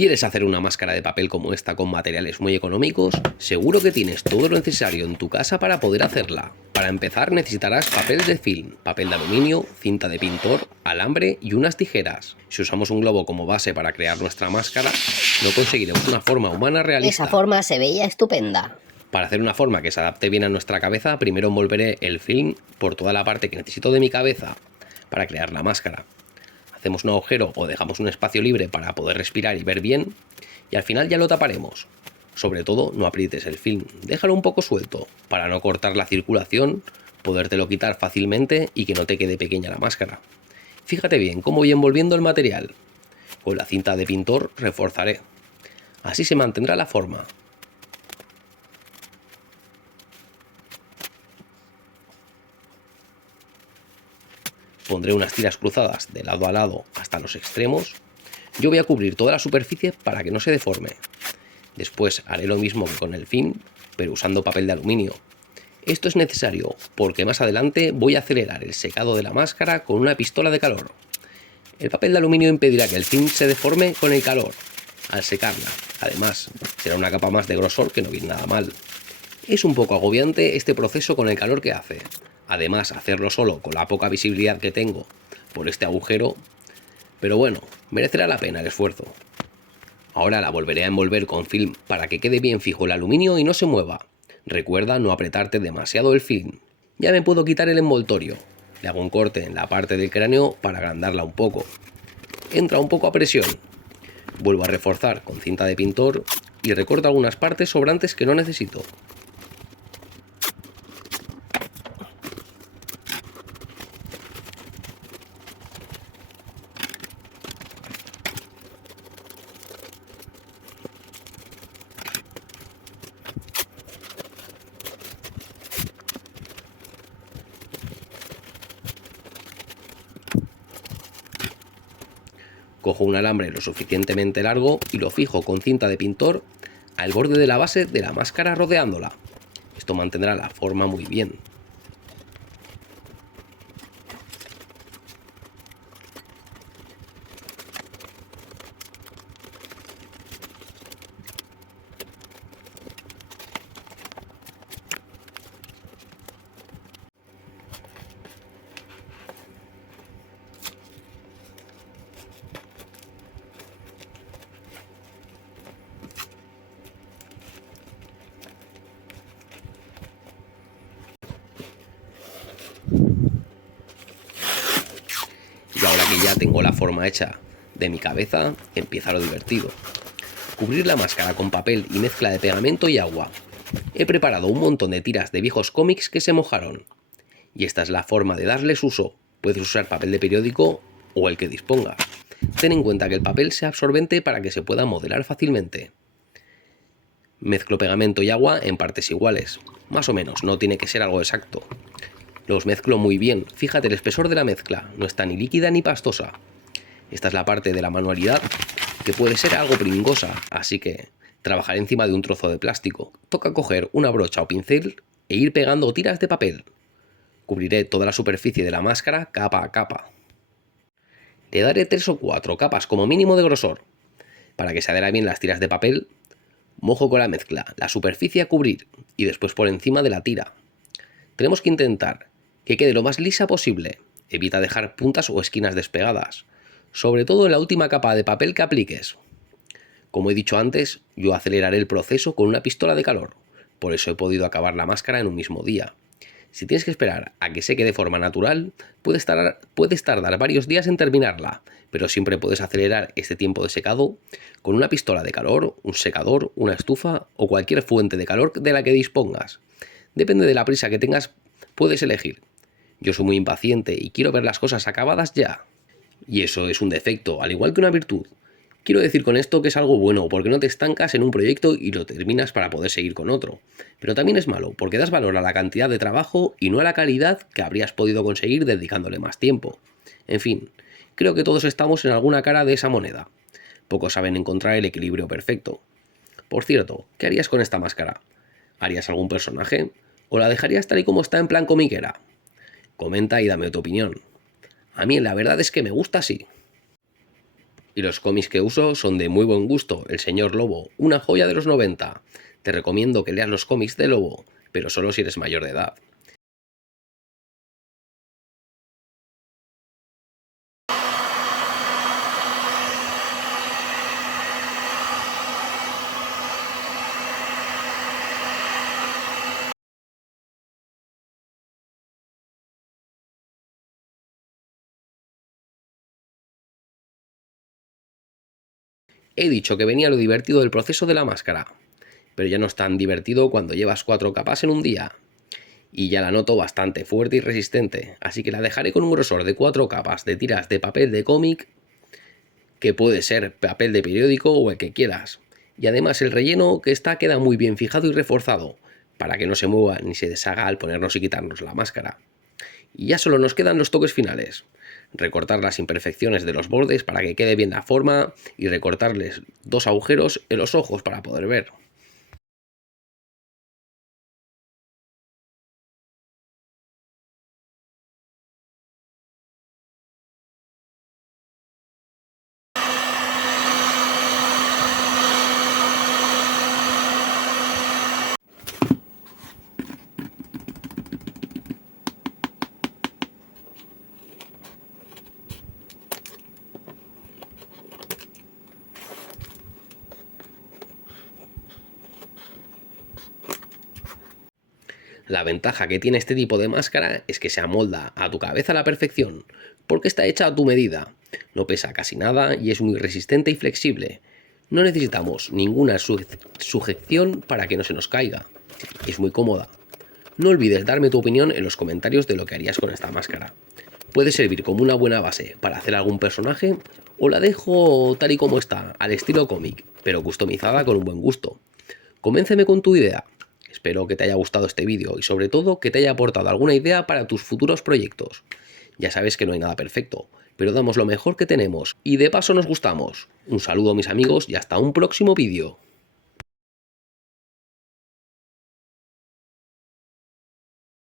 ¿Quieres hacer una máscara de papel como esta con materiales muy económicos? Seguro que tienes todo lo necesario en tu casa para poder hacerla. Para empezar necesitarás papel de film, papel de aluminio, cinta de pintor, alambre y unas tijeras. Si usamos un globo como base para crear nuestra máscara, no conseguiremos una forma humana realista. Esa forma se veía estupenda. Para hacer una forma que se adapte bien a nuestra cabeza, primero envolveré el film por toda la parte que necesito de mi cabeza para crear la máscara. Hacemos un agujero o dejamos un espacio libre para poder respirar y ver bien, y al final ya lo taparemos. Sobre todo, no aprietes el film, déjalo un poco suelto, para no cortar la circulación, podértelo quitar fácilmente y que no te quede pequeña la máscara. Fíjate bien cómo voy envolviendo el material. Con la cinta de pintor reforzaré. Así se mantendrá la forma. Pondré unas tiras cruzadas de lado a lado hasta los extremos. Yo voy a cubrir toda la superficie para que no se deforme. Después haré lo mismo que con el film, pero usando papel de aluminio. Esto es necesario porque más adelante voy a acelerar el secado de la máscara con una pistola de calor. El papel de aluminio impedirá que el film se deforme con el calor al secarla. Además, será una capa más de grosor que no viene nada mal. Es un poco agobiante este proceso con el calor que hace. Además, hacerlo solo con la poca visibilidad que tengo por este agujero, pero bueno, merecerá la pena el esfuerzo. Ahora la volveré a envolver con film para que quede bien fijo el aluminio y no se mueva. Recuerda no apretarte demasiado el film. Ya me puedo quitar el envoltorio. Le hago un corte en la parte del cráneo para agrandarla un poco. Entra un poco a presión. Vuelvo a reforzar con cinta de pintor y recorto algunas partes sobrantes que no necesito. Cojo un alambre lo suficientemente largo y lo fijo con cinta de pintor al borde de la base de la máscara rodeándola. Esto mantendrá la forma muy bien. Y ahora que ya tengo la forma hecha de mi cabeza, empieza lo divertido. Cubrir la máscara con papel y mezcla de pegamento y agua. He preparado un montón de tiras de viejos cómics que se mojaron. Y esta es la forma de darles uso. Puedes usar papel de periódico o el que dispongas. Ten en cuenta que el papel sea absorbente para que se pueda modelar fácilmente. Mezclo pegamento y agua en partes iguales. Más o menos, no tiene que ser algo exacto. Los mezclo muy bien. Fíjate el espesor de la mezcla, no está ni líquida ni pastosa. Esta es la parte de la manualidad que puede ser algo pringosa, así que trabajaré encima de un trozo de plástico. Toca coger una brocha o pincel e ir pegando tiras de papel. Cubriré toda la superficie de la máscara capa a capa. Le daré 3 o 4 capas como mínimo de grosor. Para que se adhieran bien las tiras de papel, mojo con la mezcla la superficie a cubrir y después por encima de la tira. Tenemos que intentar que quede lo más lisa posible. Evita dejar puntas o esquinas despegadas, sobre todo en la última capa de papel que apliques. Como he dicho antes, yo aceleraré el proceso con una pistola de calor, por eso he podido acabar la máscara en un mismo día. Si tienes que esperar a que seque de forma natural, puedes tardar varios días en terminarla, pero siempre puedes acelerar este tiempo de secado con una pistola de calor, un secador, una estufa o cualquier fuente de calor de la que dispongas. Depende de la prisa que tengas, puedes elegir. Yo soy muy impaciente y quiero ver las cosas acabadas ya. Y eso es un defecto, al igual que una virtud. Quiero decir con esto que es algo bueno, porque no te estancas en un proyecto y lo terminas para poder seguir con otro. Pero también es malo, porque das valor a la cantidad de trabajo y no a la calidad que habrías podido conseguir dedicándole más tiempo. En fin, creo que todos estamos en alguna cara de esa moneda. Pocos saben encontrar el equilibrio perfecto. Por cierto, ¿qué harías con esta máscara? ¿Harías algún personaje? ¿O la dejarías tal y como está en plan comiquera? Comenta y dame tu opinión. A mí la verdad es que me gusta así. Y los cómics que uso son de muy buen gusto. El Señor Lobo, una joya de los 90. Te recomiendo que leas los cómics de Lobo, pero solo si eres mayor de edad. He dicho que venía lo divertido del proceso de la máscara, pero ya no es tan divertido cuando llevas 4 capas en un día. Y ya la noto bastante fuerte y resistente, así que la dejaré con un grosor de 4 capas de tiras de papel de cómic, que puede ser papel de periódico o el que quieras. Y además el relleno que está queda muy bien fijado y reforzado, para que no se mueva ni se deshaga al ponernos y quitarnos la máscara. Y ya solo nos quedan los toques finales. Recortar las imperfecciones de los bordes para que quede bien la forma y recortarles 2 agujeros en los ojos para poder ver. La ventaja que tiene este tipo de máscara es que se amolda a tu cabeza a la perfección, porque está hecha a tu medida. No pesa casi nada y es muy resistente y flexible. No necesitamos ninguna sujeción para que no se nos caiga. Es muy cómoda. No olvides darme tu opinión en los comentarios de lo que harías con esta máscara. Puede servir como una buena base para hacer algún personaje o la dejo tal y como está, al estilo cómic, pero customizada con un buen gusto. Convénceme con tu idea. Espero que te haya gustado este vídeo y sobre todo que te haya aportado alguna idea para tus futuros proyectos. Ya sabes que no hay nada perfecto, pero damos lo mejor que tenemos y de paso nos gustamos. Un saludo mis amigos y hasta un próximo vídeo.